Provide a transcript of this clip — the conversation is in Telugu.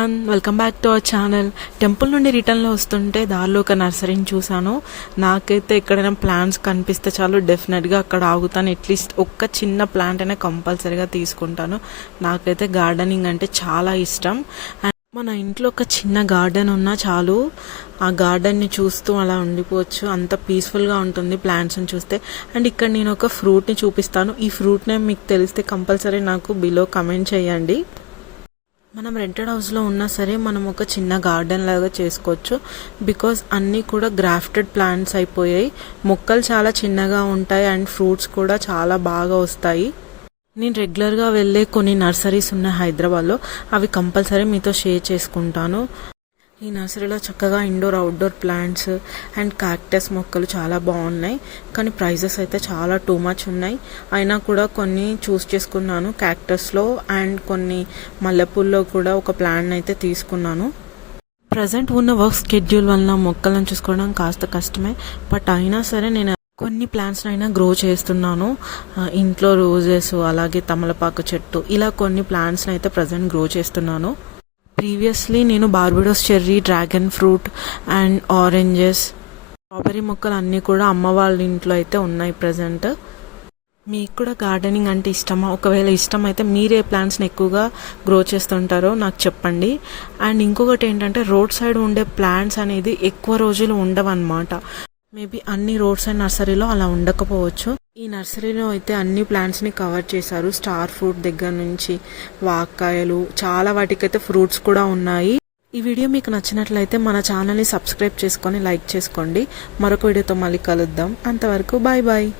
Everyone, welcome back to our channel. Temple నుండి రిటర్న్లో వస్తుంటే దారిలో ఒక నర్సరీని చూశాను. నాకైతే ఎక్కడైనా ప్లాంట్స్ కనిపిస్తే చాలు డెఫినెట్గా అక్కడ ఆగుతాను. అట్లీస్ట్ ఒక్క చిన్న ప్లాంట్ అయినా కంపల్సరీగా తీసుకుంటాను. నాకైతే గార్డెనింగ్ అంటే చాలా ఇష్టం. మన ఇంట్లో ఒక చిన్న గార్డెన్ ఉన్నా చాలు, ఆ గార్డెన్ని చూస్తూ అలా ఉండిపోవచ్చు. అంత పీస్ఫుల్గా ఉంటుంది ప్లాంట్స్ని చూస్తే. అండ్ ఇక్కడ నేను ఒక ఫ్రూట్ని చూపిస్తాను. ఈ ఫ్రూట్ నేమ్ మీకు తెలిస్తే కంపల్సరీ నాకు బిలో కమెంట్ చేయండి. మనం రెంటెడ్ హౌస్లో ఉన్నా సరే మనం ఒక చిన్న గార్డెన్ లాగా చేసుకోవచ్చు. బికాజ్ అన్నీ కూడా గ్రాఫ్టెడ్ ప్లాంట్స్ అయిపోయాయి. మొక్కలు చాలా చిన్నగా ఉంటాయి అండ్ ఫ్రూట్స్ కూడా చాలా బాగా వస్తాయి. నేను రెగ్యులర్గా వెళ్ళే కొన్ని నర్సరీస్ ఉన్నాయి హైదరాబాద్లో, అవి కంపల్సరీ మీతో షేర్ చేసుకుంటాను. ఈ నర్సరీలో చక్కగా indoor outdoor plants and cactus మొక్కలు చాలా బాగున్నాయి. కానీ ప్రైజెస్ అయితే చాలా టూ మచ్ ఉన్నాయి. అయినా కూడా కొన్ని చూస్ చేసుకున్నాను క్యాక్టస్లో, అండ్ కొన్ని మల్లెపూల్లో కూడా ఒక ప్లాంట్ అయితే తీసుకున్నాను. ప్రజెంట్ ఉన్న వర్క్ స్కెడ్యూల్ వల్ల మొక్కలను చూసుకోవడం కాస్త కష్టమే, బట్ అయినా సరే నేను కొన్ని ప్లాంట్స్ అయినా గ్రో చేస్తున్నాను. ఇంట్లో రోజెస్, అలాగే తమలపాకు చెట్టు, ఇలా కొన్ని ప్లాంట్స్ని అయితే ప్రజెంట్ గ్రో చేస్తున్నాను. ప్రీవియస్లీ నేను Barbados cherry, dragon fruit and oranges, strawberry మొక్కలు అన్నీ కూడా అమ్మ వాళ్ళ ఇంట్లో అయితే ఉన్నాయి ప్రజెంట్. మీకు కూడా గార్డెనింగ్ అంటే ఇష్టమా? ఒకవేళ ఇష్టం అయితే మీరే ప్లాంట్స్ని ఎక్కువగా గ్రో చేస్తుంటారో నాకు చెప్పండి. అండ్ ఇంకొకటి ఏంటంటే, రోడ్ సైడ్ ఉండే ప్లాంట్స్ అనేది ఎక్కువ రోజులు ఉండవన్నమాట. మేబీ అన్ని రోడ్ సైడ్ నర్సరీలో అలా ఉండకపోవచ్చు. ఈ నర్సరీలో అయితే అన్ని ప్లాంట్స్ని కవర్ చేశారు. స్టార్ ఫ్రూట్ దగ్గర నుంచి వాక్కాయలు, చాలా వాటికైతే ఫ్రూట్స్ కూడా ఉన్నాయి. ఈ వీడియో మీకు నచ్చినట్లయితే మన ఛానల్ని సబ్స్క్రైబ్ చేసుకొని లైక్ చేసుకోండి. మరొక వీడియోతో మళ్ళీ కలుద్దాం. అంతవరకు బాయ్ బాయ్.